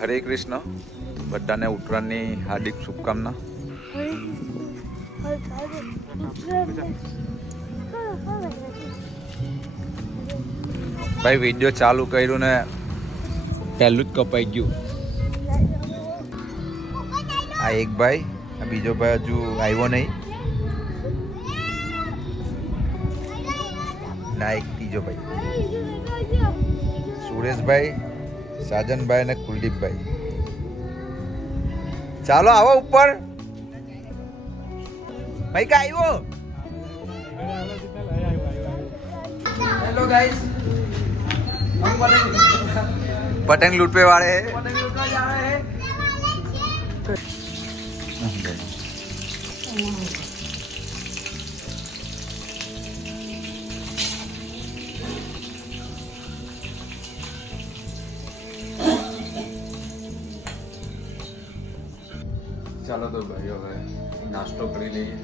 હરે કૃષ્ણ. બધાને ઉત્તરાયણની હાર્દિક શુભકામના. ભાઈ વિડીયો ચાલુ કર્યું ને પહેલું જ કપાઈ ગયું. આ એક ભાઈ, આ બીજો ભાઈ હજુ આવ્યો નહીં. ના એક ત્રીજો ભાઈ સુરેશભાઈ, સાજનભાઈ અને કુલદીપભાઈ. ચાલો આવો ઉપર. ભાઈ કા આવ્યો? હેલો ગાઈસ, पतंग लूटने वाले हैं. पतंग लूटने जा रहे हैं. चलो तो भाई હવે નાસ્તો કરી લઈએ.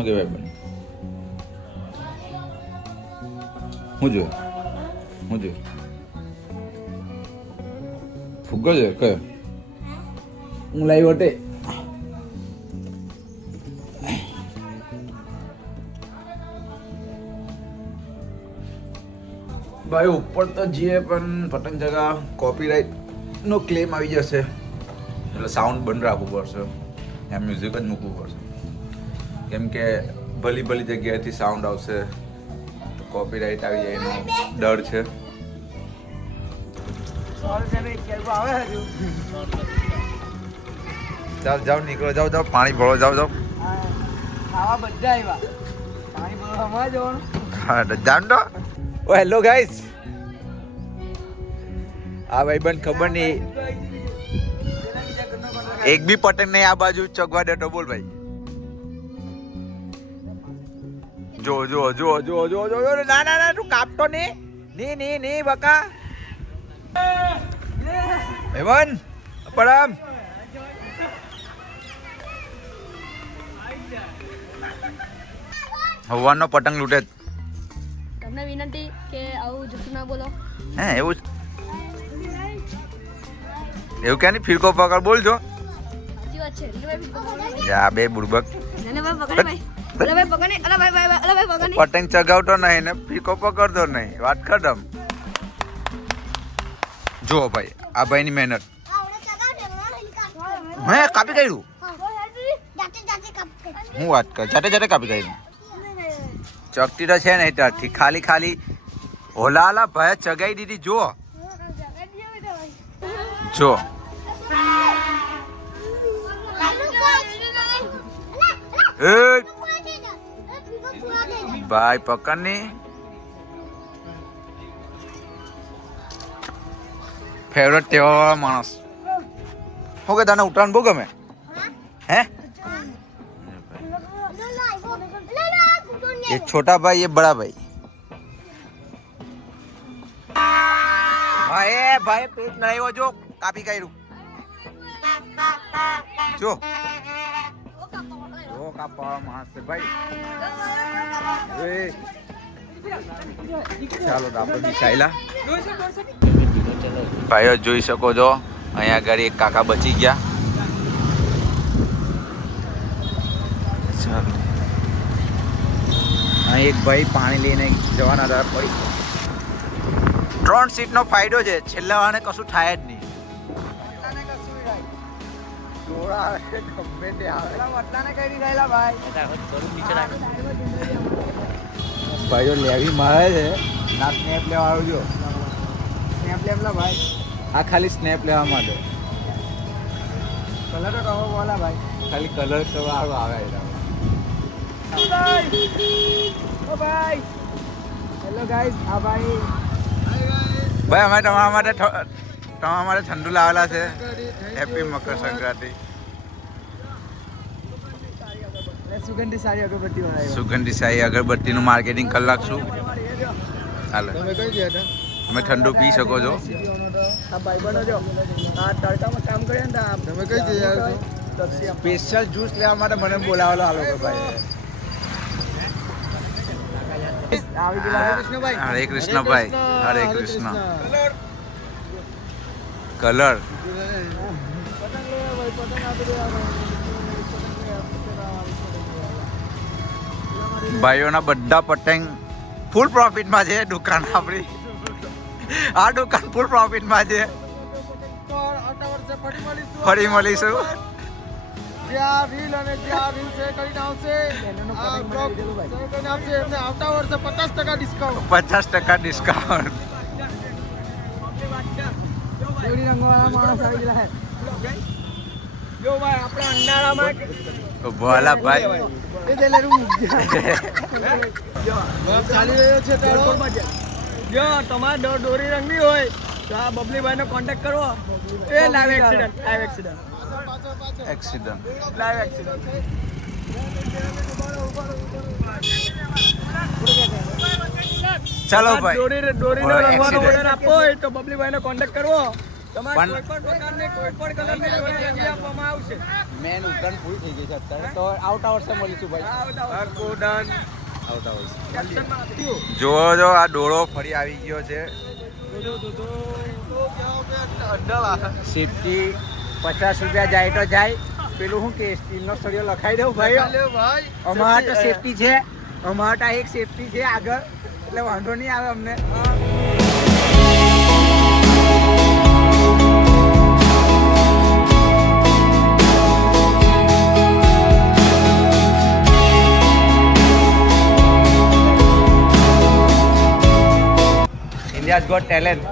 ઓકે ભાઈ બન હું જો ફુગ્ગો છે કયો હું લાવ્યો તે ભાઈ ઉપર તો જઈએ પણ પતંગ જગા કોપીરાઇટ નો ક્લેમ આવી જશે એટલે સાઉન્ડ બંધ રાખવું પડશે. એમ મ્યુઝિક જ મૂકવું પડશે કેમ કે ભલી ભલી જગ્યાએથી સાઉન્ડ આવશે તો કોપીરાઇટ આવી જાય એનો ડર છે. જાઓ જાઓ નીકળો, જાઓ જાઓ પાણી ભરો, જાઓ જાઓ ખાવા બધા આવ્યા, પાણી ભરવા અમારે જવાનું. હા જાણો. ઓ હેલો ગાઈસ, આ ભાઈબંધ ખબર નહીં એક બી પતંગ નહીં આ બાજુ ચગવા દેતો. બોલ ભાઈ, જો જો જો જો જો જો ના ના ના તું કાપતો નહીં ની ની ની બકા. એવન પરમ હવાનો પતંગ લૂટે. તમને વિનંતી કે આવું જૂઠું ના બોલો. હે એવું એવું ક્યાં નહીં ફિરકો પકડ બોલજો. સાચી વાત છે. જા બે બુડબક પતંગ ચગાવતો નહીં ને ફીકો પકડતો નહીં. વાત ખતમ. જુઓ ભાઈ આ ભાઈની મહેનત. મેં કાપી કાઢ્યું. હું વાત કર જાતે જાતે કાપી કાઢ્યું. ચકતી તો છે નહીં ત્યારથી ખાલી ખાલી હોલાલા ભાઈ ચગાઈ દીધી. જો જો ભાઈ પકડની ફેવરેટ તહેવાર માણસ. શું કે તને ઉત્તરાયણ બહુ ગમે હે? ये छोटा भाई ये बड़ा भाई. भाई भाई पेट नहीं जो काफी काढू जो जो का पाव मास से भाई. ચાલો આપણે બિછાયેલા ભાઈઓ જોઈ શકો છો. અહીંયા આગળ એક કાકા બચી ગયા. ચાલો એક ભાઈ પાણી લઈને જવાના હતા પડી. 3 સીટનો ફાયદો છે, છેલ્લા વાળાને કશું થાય જ નહીં. ભાઈઓ લેવી મારે છે ના સ્નેપ લેવા આવજો. સ્નેપ લેવલા ભાઈ, આ ખાલી સ્નેપ લેવા માટે કલર તો કહો બોલા ભાઈ, ખાલી કલર વાળો આવે. ઓ ભાઈ હેલો ગાઈસ, આ ભાઈ ભાઈ અમે તમારા માટે ઠંડુ લાવેલા છે. હેપી મકર સંક્રાંતિ. સુગંધી સારી અગરબત્તી વાળા. સુગંધી સારી અગરબત્તીનું માર્કેટિંગ કરી નાખશું. હાલો તમે કઈ ગયા હતા? તમે ઠંડુ પી શકો છો. આ ભાઈ બનો જો આ તડકામાં કામ કરે ને તમે કઈ જગ્યાએ છો? સ્પેશિયલ જ્યુસ લેવા માટે મને બોલાવેલો આ લોકો ભાઈ. આવી ગયેલા કૃષ્ણભાઈ. હરે કૃષ્ણ ભાઈ, હરે કૃષ્ણ. કલર પતંગ લે ભાઈ, પતંગ આપી દે આ ભાઈ. ભાઈઓના બધા પતંગ ફૂલ પ્રોફિટમાં છે. દુકાન આપણી આ દુકાન ફૂલ પ્રોફિટમાં છે. આવતા વર્ષે ફરી મળીશું. ફરી મળીશું. જ્યાં રીલ અને જ્યાં રીલ શેર કરીને આવશે આ બ્લોગ શેર કરીને આવશે એમને આવતા વર્ષે 50% ડિસ્કાઉન્ટ. 50% ડિસ્કાઉન્ટ. જોડી રંગવાળા માણસ આવી ગયેલા છે. જો ભાઈ આપણે અંડારામાં ભોલા ભાઈ એ દેલેરું મૂકજે. ચાલી રહ્યો છે તારો. જો તમારે દોરી રંગવી હોય તો આ બબલીભાઈનો કોન્ટેક્ટ કરવો. એ લાઈવ એક્સિડન્ટ લાઈવ એક્સિડન્ટ. ચાલો ભાઈ. દોરીનો રંગવાનો Accident. ઓર્ડર આપવો હોય તો બબલીભાઈનો કોન્ટેક્ટ કરવો. તમારે પણ- કોઈ પણ પ્રકારની કોઈ પણ કલરની દોરી રંગી આપવામાં આવશે. મેન ઉત્તરાયણ પૂરી થઈ ગઈ છે અત્યારે તો આવતા વર્ષે મળીશું ભાઈ. આવતા વર્ષે કેપ્શનમાં આપ્યું. જો જો આ ડોળો ફરી આવી ગયો છે. સેફટી 50 રૂપિયા જાય તો જાય. પેલું શું કે સ્ટીલનો સળિયો લખાઈ દઉં ભાઈ. અમારા તો સેફટી છે. અમારા તો એક સેફટી છે આગળ એટલે વાંધો નહીં આવે અમને. India's got talent.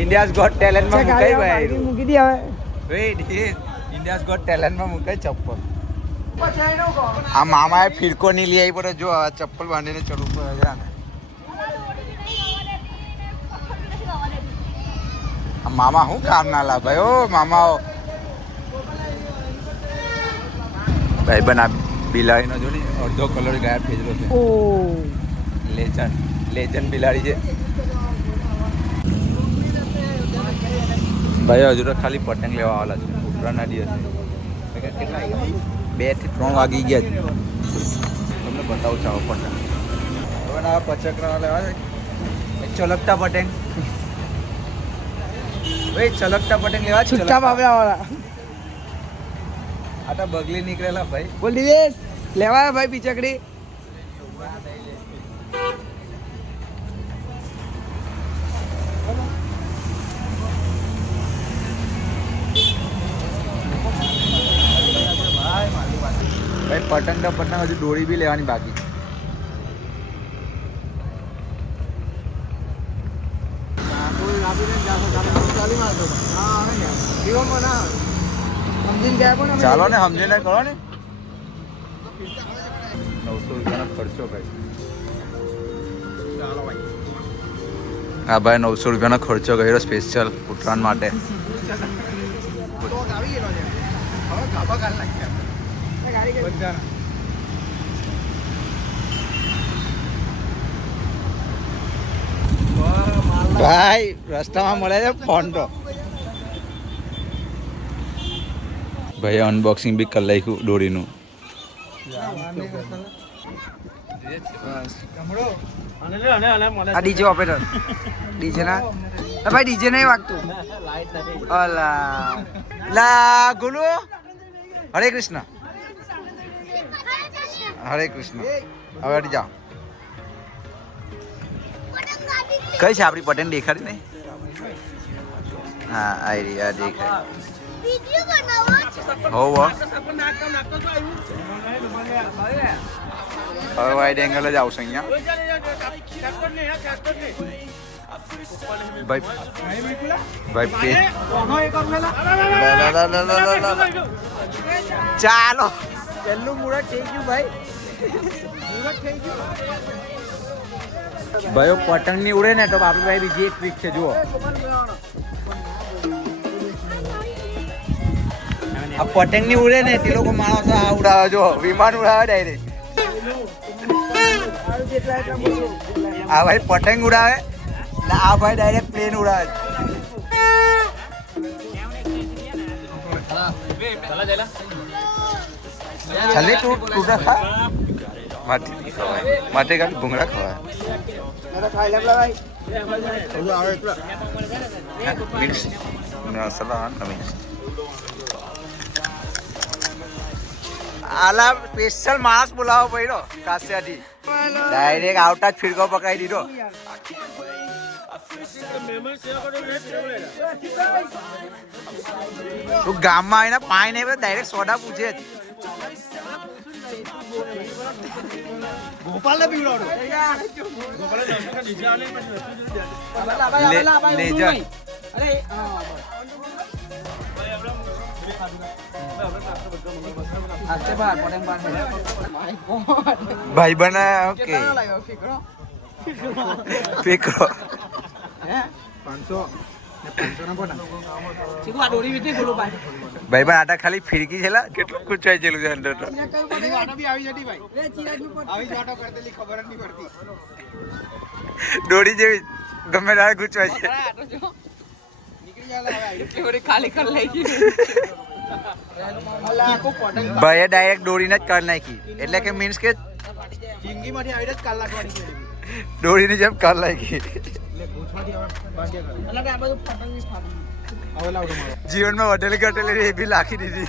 India's got ટેલેન્ટમાં મુકાઈ ભાઈ. મૂકી દી હવે. વેઇટ ઇન્ડિયાઝ ગોટ ટેલેન્ટમાં મુકાઈ ચપ્પલ. આ મામાએ ફિરકો નહીં લઈ આવી પડે. જો આ ચપ્પલ બાંધીને ચડવું પડે છે આને. આ મામા શું કામ ના લા ભાઈ. ઓ મામાઓ ભાઈ બન આ બિલાડીનો જો ને અડધો કલર ગાયબ થઈ ગયેલો છે. લેજન્ડ બિલાડી છે ભાઈ. હજુ તો ખાલી પતંગ લેવા વાળા છે. ઉત્તરાયણના દિવસે કેટલા 2 થી 3 વાગી ગયા છે. તમને બતાવું ચાલો પતંગ. હવે આ પચકરા લેવા છે. ચલકતા પતંગ ભાઈ, ચલકતા પતંગ લેવા. છૂટા બાબરા વાળા. આ તો બગલી નીકળેલા ભાઈ. બોલ દિવેશ લેવા ભાઈ પીચકડી. ભાઈ પતંગ તો પતંગ, હજુ દોરી બી લેવાની બાકી. ચાલો ને સમજીને કરો ને. 900 રૂપિયાનો ખર્ચો ભાઈ. હા ભાઈ 900 રૂપિયાનો ખર્ચો કર્યો સ્પેશિયલ ઉત્તરાયણ માટે. ભાઈ રસ્તામાં મળે છે ફોન તો. ભાઈ અનબોક્સિંગ બી કરી નાખ્યું દોરીનું. આ ડીજે ઓપરેટર ડીજે ના ભાઈ ડીજે નહીં વાગતું. અલા લા ગુલુ. હરે કૃષ્ણ હરે કૃષ્ણ. હવે હટી જાઓ. કઈ છે આપણી પટેલ દેખાડી નહીં? હા આ રહી, આ દેખાય. હોવ હવે વાઇડ એંગલ જ આવશે અહીંયા. ભાઈ ભાઈ ચાલો. પહેલું મુહૂર્ત થઈ ગયું ભાઈ. ભાઈઓ પતંગની ઉડે ને તો બાપુ ભાઈ બીજી એક ટ્રીક છે જુઓ. આ પતંગની ઉડે ને તે લોકો માણસો આ ઉડાવે. જો વિમાન ઉડાવે ડાયરેક્ટ. આ ભાઈ પતંગ ઉડાવે ને આ ભાઈ ડાયરેક્ટ પ્લેન ઉડાવે. ચાલે તું તૂટા થા. માટી નહીં ખવાય માટી ખાલી ભૂંગળા ખવાય મિક્સ મસાલા મિક્સ આલા સ્પેશિયલ માણસ બોલાવો પડ્યો કાશિયાથી ડાયરેક્ટ આવતા જ ફિરકો પકડાઈ દીધો તું ગામમાં આવીને પાણી નહીં ડાયરેક્ટ સોડા પૂછે જ ગોપાલને પીવડાવડો ભાઈ બના ઓકે ફીકરો 500 ભાઈ બન આટા ખાલી ફિરકી છેલા કેટલું કૂચાઈ ગયેલું છે અંદર તો દોડી જેવી ગમે ત્યારે ગુચવાય છે ભાઈએ ડાયરેક્ટ દોડીને જ કાઢ નાખી એટલે કે મીન્સ કે દોડીની જેમ કાઢ નાખી જીવનમાં વટેલી કટેલી એ બી લાખી દીધી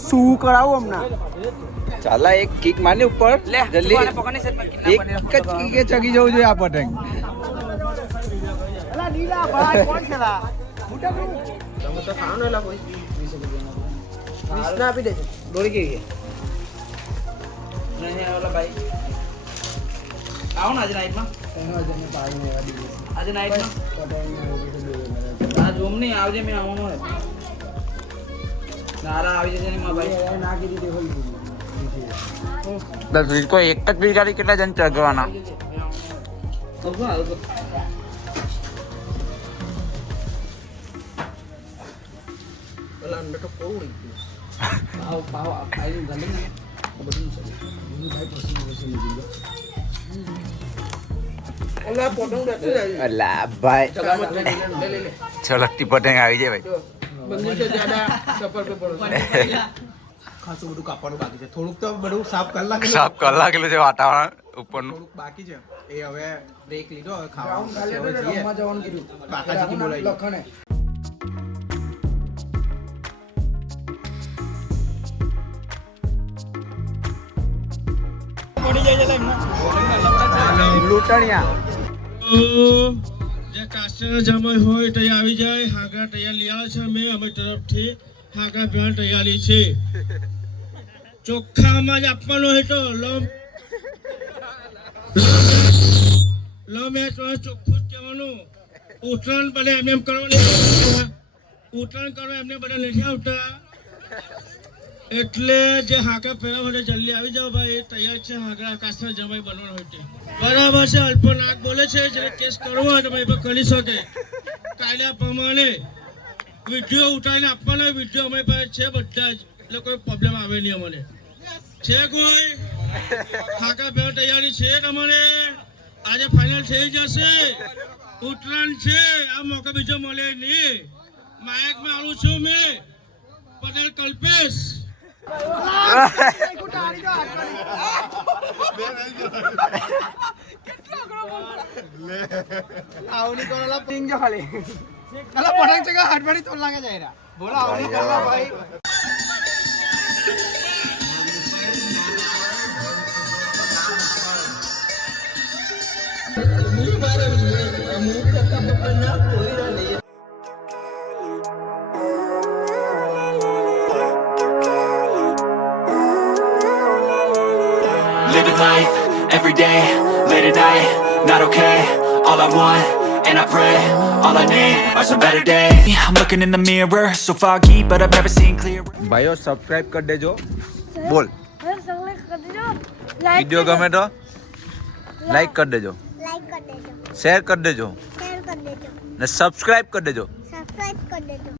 શું કરાવું હમણાં ચાલા એક કિક મારની ઉપર જલ્દી એક જ કિકે ચગી જવું જોઈએ આ પતંગ આપી દેજો દોરી કેવી આવો ને આજે નાઈટમાં આજે નાઈટમાં જોમ નહીં આવજે મેં આવવાનો નારા આવી જશે ને ભાઈ ના કીધી કોઈ એક જ બિગાડી કેટલા જણ ચગવાના અંદર તો કોવું પાવ પાવ ખાઈ ગલી ને બધું અલા ભાઈ છલકતી પતંગ આવી જાય ભાઈ ખાસું બધું કાપવાનું બાકી છે થોડુંક તો બધું સાફ કરી લાગેલું છે વાતાવરણ ઉપરનું થોડુંક બાકી છે એ હવે બ્રેક લીધો હવે ખાવાનું કાકાજી બોલાવી લૂંટણિયા જે કાસ્ટના જમાઈ હોય તે આવી જાય હાગા તૈયાર લઈ આવે છે અમે તરફથી હાગા ભેણ તૈયારી છે ચોખ્ખામાં જ આપવાનો હોય તો લો મેચ ચોખ્ખું જ કહેવાનું ઉત્તરાયણ બને એમ કરવાની ઉત્તરાયણ કરવા એમને બધા નથી આવતા એટલે જે હાકા પહેલા માટે જલ્દી આવી જાઓ ભાઈ તૈયાર છે હાકા કાસ્ટના જમાઈ બનવાનો હોય તે બરાબર છે અલ્પ નાક બોલે છે જેને કેસ કરવો હોય તો ભાઈ કરી શકે કાયદા પ્રમાણે વિડીયો ઉતારીને આપવાનો વિડીયો અમારી પાસે છે બધા જ એટલે કોઈ પ્રોબ્લેમ આવે નહીં અમને છે કોઈ હાકા પહેલા તૈયારી છે તમારે આજે ફાઇનલ થઈ જશે ઉત્તરાયણ છે આ મોકો બીજો મળે નહીં માયકમાં આવું છું મેં Patel Kalpesh Living life, every day, late at night, not okay. All I want, and I pray, all I need are some better days. I'm looking in the mirror, so foggy, but I've never seen clearer. ભાઈઓ subscribe કરી દેજો. બોલ. Video ગમે તો like કરી દેજો, share કરી દેજો ને સબસ્ક્રાઇબ કરી દેજો.